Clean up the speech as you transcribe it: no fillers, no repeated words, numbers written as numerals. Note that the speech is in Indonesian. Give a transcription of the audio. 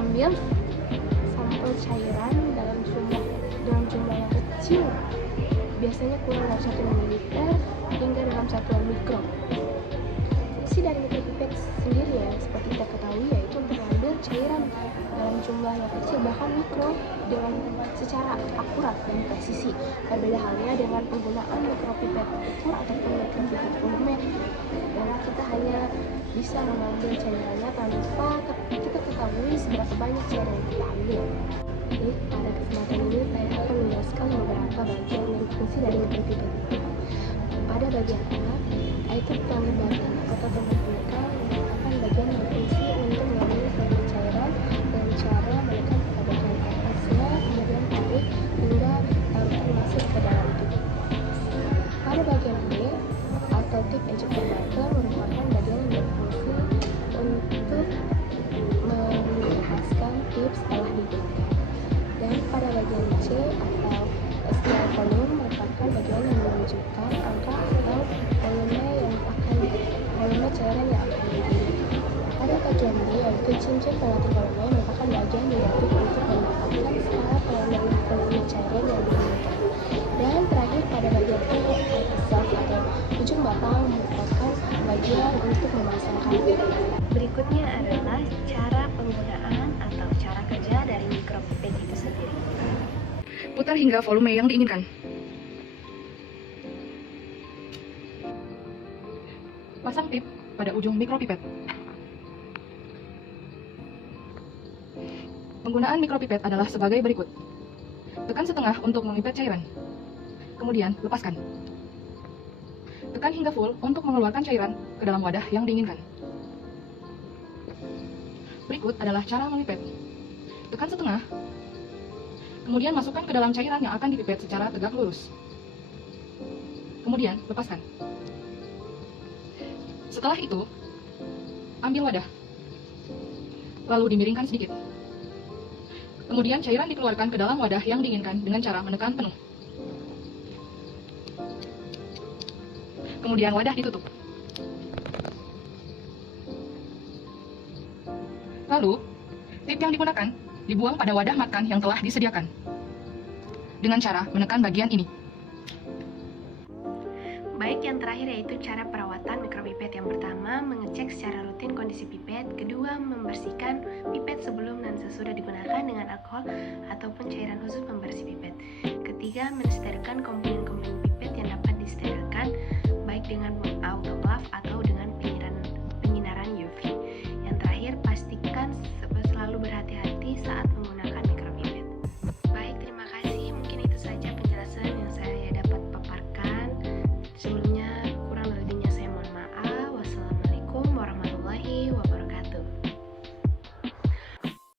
mengambil sampel cairan dalam jumlah yang kecil, biasanya kurang dari 1 ml hingga dalam satuan mikro. Fungsi dari mikropipet sendiri ya, seperti kita ketahui, yaitu untuk mengambil cairan dalam jumlah yang kecil bahkan mikro dengan secara akurat dan presisi. Berbeda halnya dengan penggunaan mikropipet ukur ataupun mikropipet volume, karena kita hanya bisa mengambil cairannya tanpa kita ketahui seberapa banyak cairan yang kita ambil. Jadi pada kesempatan ini saya akan menjelaskan beberapa bagian dan fungsi dari mikropipet. Pada bagian A, yaitu pelembaran atau pembentukan, merupakan bagian yang berfungsi untuk mengambil sampel cairan dengan cara menekan pada bagian atasnya, kemudian tarik hingga taruhan masuk ke dalam tubuh. Pada bagian B, atau tip injector marker, merupakan bagian yang berfungsi untuk melepaskan tip setelah diberikan. Dan pada bagian C atau STI volume merupakan bagian yang menunjukkan angka atau volume cairan yang akan diambil. Pada bagian D, yaitu cincin pengatur volume, merupakan bagian negatif untuk mendapatkan skala volume cairan yang diinginkan. Dan terakhir pada bagian E, atau ujung batang, merupakan bagian untuk memasangkan pipet. Berikutnya adalah cara penggunaan atau cara kerja dari mikropipet itu sendiri. Putar hingga volume yang diinginkan. Pasang tip pada ujung mikropipet. Penggunaan mikropipet adalah sebagai berikut. Tekan setengah untuk memipet cairan. Kemudian lepaskan. Tekan hingga full untuk mengeluarkan cairan ke dalam wadah yang diinginkan. Berikut adalah cara memipet. Tekan setengah. Kemudian masukkan ke dalam cairan yang akan dipipet secara tegak lurus. Kemudian lepaskan. Setelah itu, ambil wadah. Lalu dimiringkan sedikit. Kemudian cairan dikeluarkan ke dalam wadah yang diinginkan dengan cara menekan penuh. Kemudian wadah ditutup. Lalu, tip yang digunakan dibuang pada wadah makan yang telah disediakan dengan cara menekan bagian ini. Baik, yang terakhir yaitu cara perawatan mikropipet. Yang pertama, mengecek secara rutin kondisi pipet. Kedua, membersihkan pipet sebelum dan sesudah digunakan dengan alkohol ataupun cairan khusus pembersih pipet. Ketiga, mensterilkan komponen-komponen pipet yang dapat